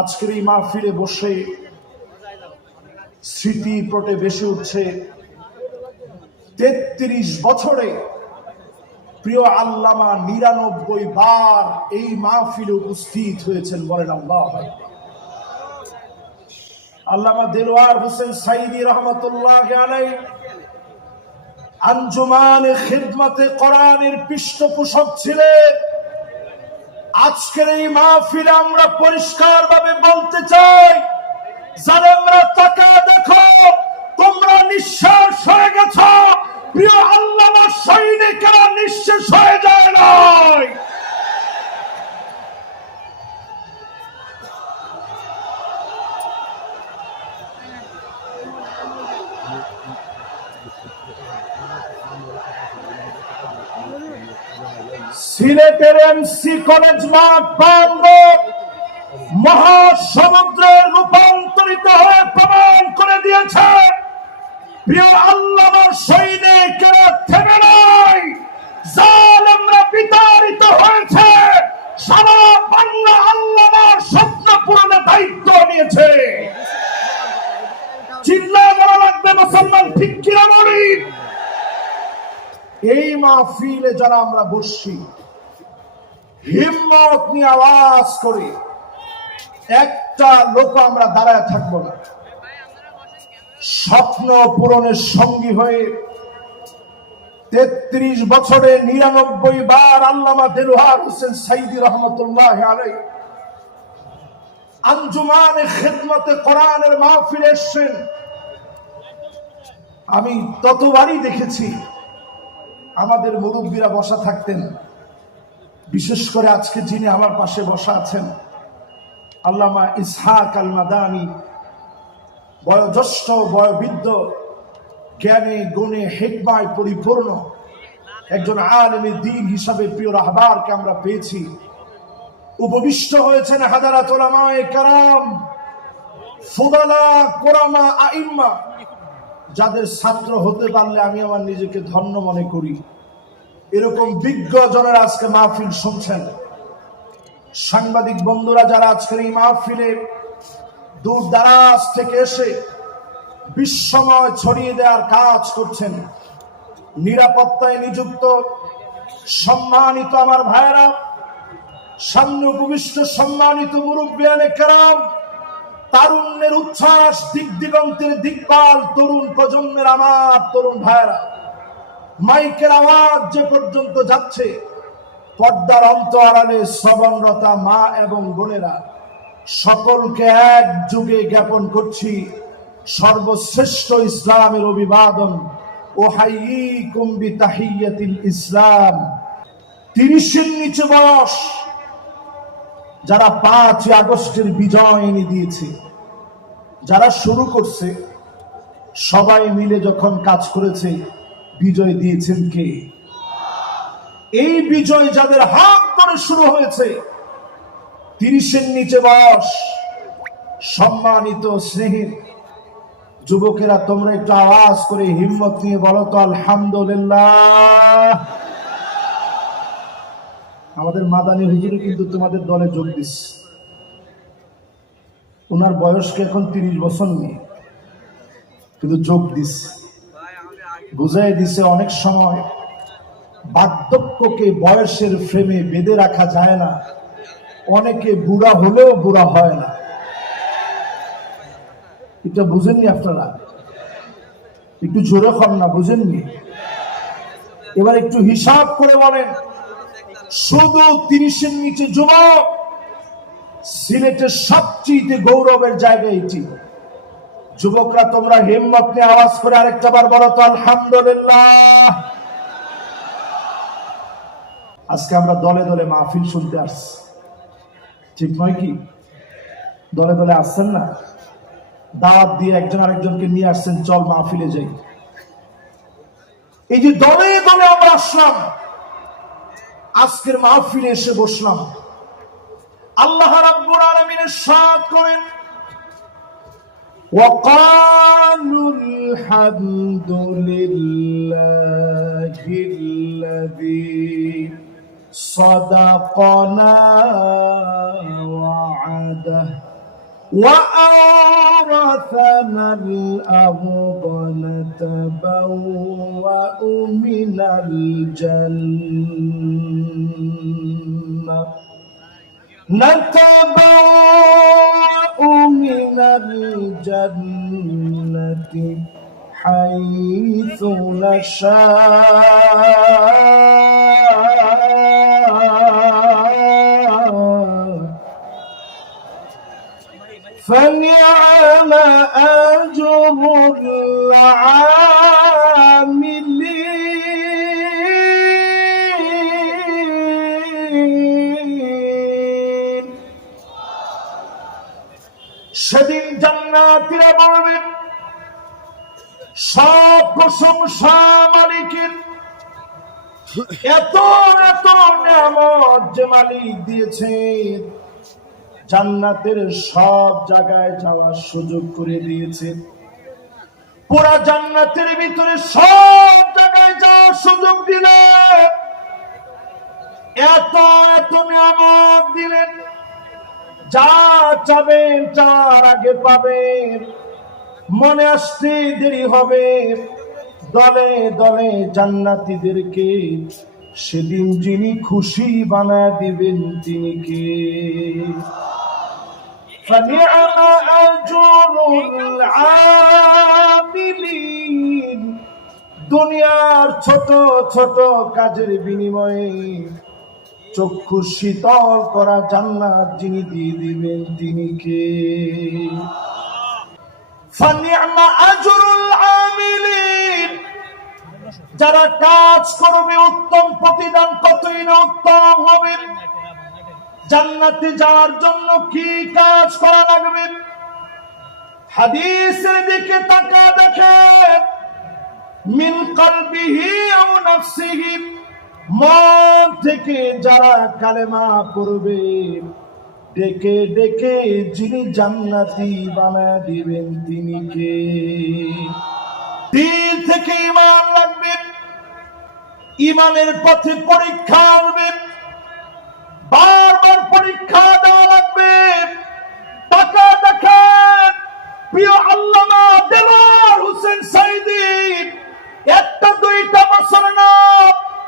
আজকের এই মাহফিলে বসে স্মৃতি পটে বেশি উঠছে। তেত্রিশ বছরে প্রিয় আল্লামা নিরানব্বই বার এই মাহফিলে উপস্থিত হয়েছেন বলেন আল্লাহ। আল্লামা দেলোয়ার হোসেন সাইদি রহমতুল্লাহ আলাই আঞ্জুমানে খিদমতে কোরআনের পৃষ্ঠপোষক ছিলেন। আজকের এই মাহফিলে আমরা পরিষ্কার ভাবে বলতে চাই, জালেমরা তাকে দেখো, তোমরা নিঃশ্বাস হয়ে গেছ। প্রিয় আল্লাহ সৈনিকেরা নিঃশ্বাস হয়ে যায় নয় সিলেটের এমসি কলেজ মাঠ বন্ধ মহাসমুদ্রে রূপান্তরিত হয়ে প্রমাণ করে দিয়েছে। প্রিয় আল্লাহর সৈনিকেরা থেমে বিতাড়িত হয়েছে। সারা বাংলা আল্লাহর স্বপ্ন পূরণের দায়িত্ব নিয়েছে। চিল্লা বলা লাগবে মুসলমান ঠিক কিনা এই মাহফিলে যারা আমরা বসছি হিম্মত নিয়ে আওয়াজ করে। একটা লোক আমরা দাঁড়ায় থাকব না। স্বপ্ন পূরণের সঙ্গী হয়ে তেত্রিশ বছরে নিরানব্বই বার আল্লামা দেলোহার হোসেন সাইদি রহমতুল্লাহ আলাই আঞ্জুমানে খেদমতে কোরআনের মাহফিলে এসছেন। আমি ততবারই দেখেছি, আমাদের মুরব্বীরা বসা থাকতেন। বিশেষ করে আজকে যিনি আমার পাশে বসা আছেন, আল্লামা ইসহাক আল মাদানি বয়োজ্যেষ্ঠ, বয়বৃদ্ধ, জ্ঞানে, গুণে, হেকমায় পরিপূর্ণ একজন আলমী দিন হিসাবে প্রিয় রাহবারকে আমরা পেয়েছি। উপবিষ্ট হয়েছেন হাজারা তোলামায় কারাম, ফুদালা, কোরামা, আইম্মা, যাদের ছাত্র হতে পারলে আমি আমার নিজেকে ধন্য মনে করি। এরকম বিজ্ঞ জনের আজকে মাহফিল শুনছেন। সাংবাদিক বন্ধুরা যারা আজকের এই মাহফিলে দূর দারাজ থেকে এসে বিশ্বময় ছড়িয়ে দেওয়ার কাজ করছেন, নিরাপত্তায় নিযুক্ত, সম্মানিত আমার ভাইয়েরা, সামনে উপবিষ্ট, সম্মানিত মুরব্বিয়ানে কেরাম, তারুণ্যের উচ্ছ্বাস, দিক দিগন্তের দিকপাল তরুণ প্রজন্মের আমার তরুণ ভাইয়েরা। মাইকের আওয়াজ যে পর্যন্ত যাচ্ছে, পর্দার অন্ত আড়ালে শ্রবণরতা মা এবং বোনেরা, সকলকে এক যুগে জ্ঞাপন করছি, সর্বশ্রেষ্ঠ ইসলামের অভিবাদন ইসলাম। তিরিশের নিচে বয়স, যারা পাঁচ আগস্টের বিজয় এনে দিয়েছে, যারা শুরু করছে, সবাই মিলে যখন কাজ করেছে বিজয় দিয়েছেন কে? এই বিজয় যাদের হাত ধরে শুরু হয়েছে, তিরিশের নিচে বয়স, সম্মানিত স্নেহের যুবকেরা, তোমরা একটু আওয়াজ করে হিম্মত নিয়ে বলো তো, আলহামদুলিল্লাহ। আমাদের মাদানী হুজুরে কিন্তু তোমাদের দলে যোগ দিচ্ছে ওনার বয়সকে এখন তিরিশ বছর নিয়ে কিন্তু যোগ দিচ্ছে বুঝাই দিছে, অনেক সময় বার্ধক্যকে বয়সের ফ্রেমে বেঁধে রাখা যায় না। অনেকে বুড়া হলেও বুড়া হয় না। এটা বুঝেননি আপনারা? একটু জোরে হন না, বুঝেননি? এবার একটু হিসাব করে বলেন। শুধু তিরিশের নিচে যুবক, সিলেটের সবচেয়ে গৌরবের জায়গা এটি। যুবকরা, তোমরা হিম্মত নিয়ে আওয়াজ করে আরেকটা বার বলো তো, আলহামদুলিল্লাহ। আজকে আমরা দলে দলে মাহফিল শুনতে আসছি। ঠিক নয় কি? দলে দলে আসছেন না? দাওয়াত দিয়ে একজন আরেকজনকে নিয়ে আসছেন, চল মাহফিলে যাই। এই যে দলে দলে আমরা আসলাম, আজকের মাহফিলে এসে বসলাম। আল্লাহ রাব্বুল আলামিনের সাথ করেন। وقالوا الحمد لله الذي صدقنا وعده وأورثنا الأرض نتبوأ من الجنة. نتبوأ من الجنة حيث نشاء فنعم أجر العاملين সেদিন জান্নাতীরা বলবেন সব প্রশংসা মালিকের। এত এত নিয়ামত যে মালিক দিয়েছেন জান্নাতের সব জায়গায় যাওয়ার সুযোগ করে দিয়েছে। পুরা জান্নাতের ভিতরে সব জায়গায় যাওয়ার সুযোগ দিলেন এত এত নিয়ামত দিলেন। যা চাবেন তার আগে পাবেন মনে আসতে দেরি হবে দলে দলে জান্নাতীদেরকে সেদিন যিনি খুশি বানায় দিবেন তিনি কে فنعم أجر العاملين দুনিয়ার ছোট ছোট কাজের বিনিময়ে চক্ষু শীতল করা জান্নাত যিনি দিয়ে দিবেন তিনি কে? যারা কাজ করবে উত্তম, প্রতিদান কতই না উত্তম হবে? জান্নাতে যাওয়ার জন্য কি কাজ করা লাগবে? হাদিসের দিকে তাকা দেখে মিন কলবিহি আও নফসিহি। মন থেকে যারা কালেমা পড়বে, ডেকে ডেকে যিনি জান্নাতি বানায় দিবেন তিনি কে? দিল থেকে ইমান লাগবে ইমানের পথে পরীক্ষা আসবে বারবার পরীক্ষা দেওয়া লাগবে। টাকা দেখেন, প্রিয় আল্লামা দেওয়ার হোসেন সাইদি, একটা দুইটা বছর না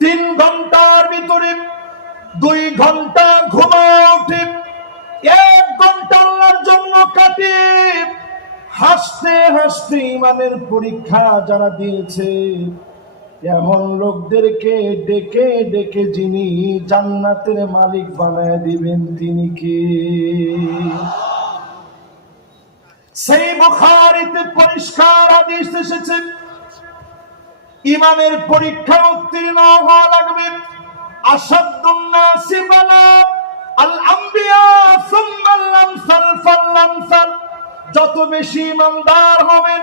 তিন ঘণ্টার ভিতরে দুই ঘণ্টা ঘুমা উঠে এক ঘণ্টা জন্য কাটে। হাসতে হাসতে ইমানের পরীক্ষা যারা দিয়েছে, এমন লোকদেরকে ডেকে ডেকে যিনি জান্নাতের মালিক বানায় দিবেন, তিনি কে? সেই বুখারিতে পরিষ্কার আদেশ এসেছে ইমানের পরীক্ষা উত্তীর্ণ হওয়া লাগবে। যত বেশি ইমানদার হবেন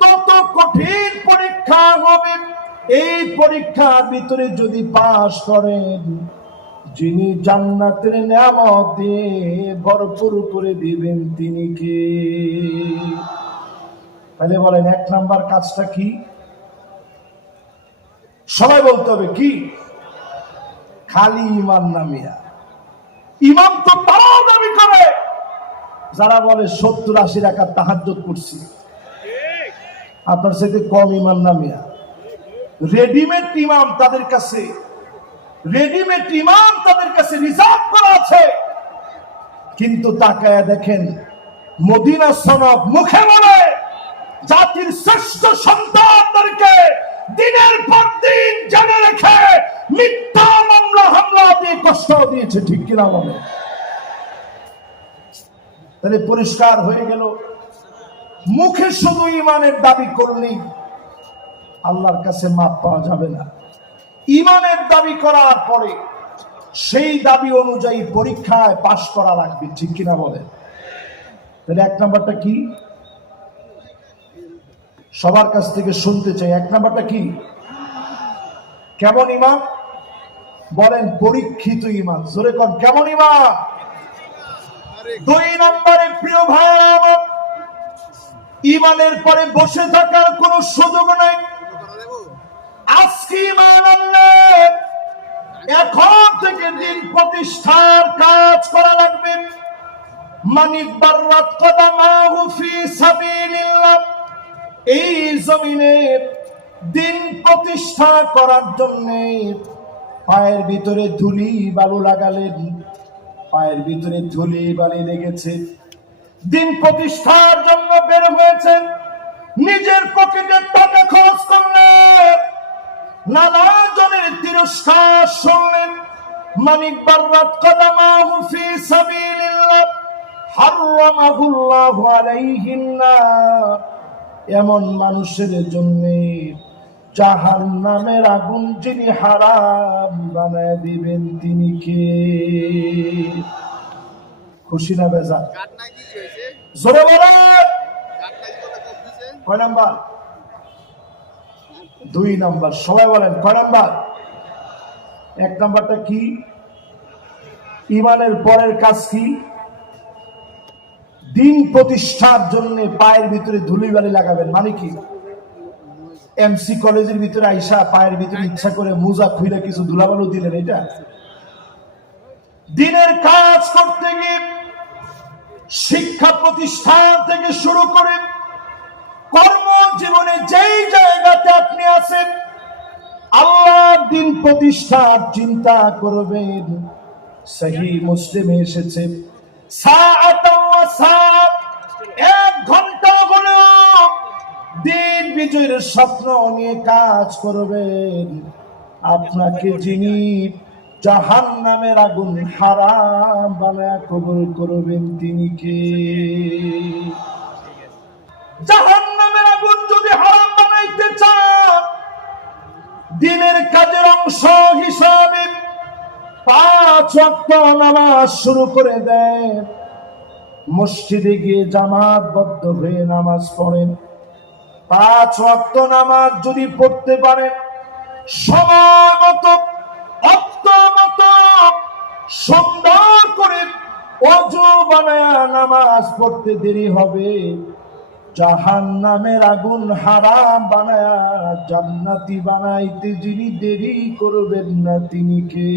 তত কঠিন পরীক্ষা হবে। এই পরীক্ষার ভিতরে যদি পাশ করেন, যিনি জান্নাতের নিয়ামত দিয়ে ভরপুর করে দিবেন, তিনি কে? তাহলে বলেন, এক নাম্বার কাজটা কি? সবাই বলতে হবে কি? খালি ইমান নামিয়া ইমাম তো তারাও দাবি করে। যারা বলে সত্তর আশি টাকা তাহাজ্জত করছি। আপনার সাথে কম ইমান নামিয়া রেডিমেড ইমাম তাদের কাছে, রেডিমেড ইমাম তাদের কাছে রিজার্ভ করা আছে। কিন্তু তাকায় দেখেন, মদিনা সনব মুখে বলে, জাতির শ্রেষ্ঠ সন্তানদেরকে দিনের পর দিন জেনে রেখে মিথ্যা মামলা, হামলা দিয়ে কষ্ট দিয়েছে, ঠিক কিনা বলে তাহলে পরিষ্কার হয়ে গেল। মুখে শুধু ইমানের দাবি করলেই আল্লাহর কাছে মাপ পাওয়া যাবে না। ইমানের দাবি করার পরে সেই দাবি অনুযায়ী পরীক্ষায় পাশ করা লাগবে, ঠিক কিনা বলে তাহলে এক নাম্বারটা কি? সবার কাছ থেকে শুনতে চাই। এক নাম্বারটা কি? কেমন ইমান? বলেন, পরীক্ষিত ইমান। জোরে কন, কেমন ইমান? দুই নম্বরে, প্রিয় ভাই, আমার ইমানের পরে বসে থাকার কোনো সুযোগ নাই। আজকে ইমান এখন থেকে দিন প্রতিষ্ঠার কাজ করা লাগবে। মানিক বার্রাত কদামাহু ফি এই জমিনের দিন প্রতিষ্ঠা করার জন্য পায়ের ভিতরে ধুলি বালু লাগালেন। পায়ের ভিতরে ধুলি বালি লেগেছে। দিন প্রতিষ্ঠার জন্য বের হয়েছেন। নিজের পকেটের টাকা খরচ করলেন। নানা জনের তিরস্কার শুনলেন। মানিক বার্রাত কদামাহু ফি সাবিলিল্লাহ। হারামাহুল্লাহু আলাইহিন এমন মানুষের জন্য জাহান নামের আগুন যিনি হারাম বানায় দিবেন তিনি কে? খুশি না বেজা জোরে বলেন! দিছে কয় নাম্বার? দুই নাম্বার। সবাই বলেন কয় নাম্বার? এক নাম্বারটা কি? ইমানের পরের কাজ কি? দিন প্রতিষ্ঠার জন্য পায়ের ভিতরে ধুলিবালি লাগাবেন। মানে কি? এমসি কলেজের ভিতরে আইসা পায়ের ভিতরে ইচ্ছা করে মুজা খুইলে কিছু ধুলাবালু দিলেন এটা? দিনের কাজ করতে গিয়ে শিক্ষা প্রতিষ্ঠান থেকে শুরু করে কর্মজীবনে যেই জায়গাতে আপনি আছেন, আল্লাহ দিন প্রতিষ্ঠার চিন্তা করবেন। সহি মুসলিমে এসেছে। সাআতাও ওয়া এক ঘণ্টা হলো দিন বিজয়ের স্বপ্ন নিয়ে কাজ করবেন। আপনাকে যিনি জাহান নামের আগুন হারাম বানায় কবুল করবেন তিনি কে? জাহান নামের আগুন যদি হারাম বানাইতে চান, দিনের কাজের অংশ হিসাবে পাঁচ ওয়াক্ত নামাজ শুরু করে দেয় মসজিদে গিয়ে জামাতবদ্ধ হয়ে নামাজ পড়েন। পাঁচ ওয়াক্ত নামাজ যদি পড়তে পারেন, সময় মতো, অক্ত মতো সুন্দর করে অজু বানায়া নামাজ পড়তে দেরি হবে। জাহান নামের আগুন হারাম বানায়া জান্নাতি বানাইতে যিনি দেরি করবেন না তিনি কে?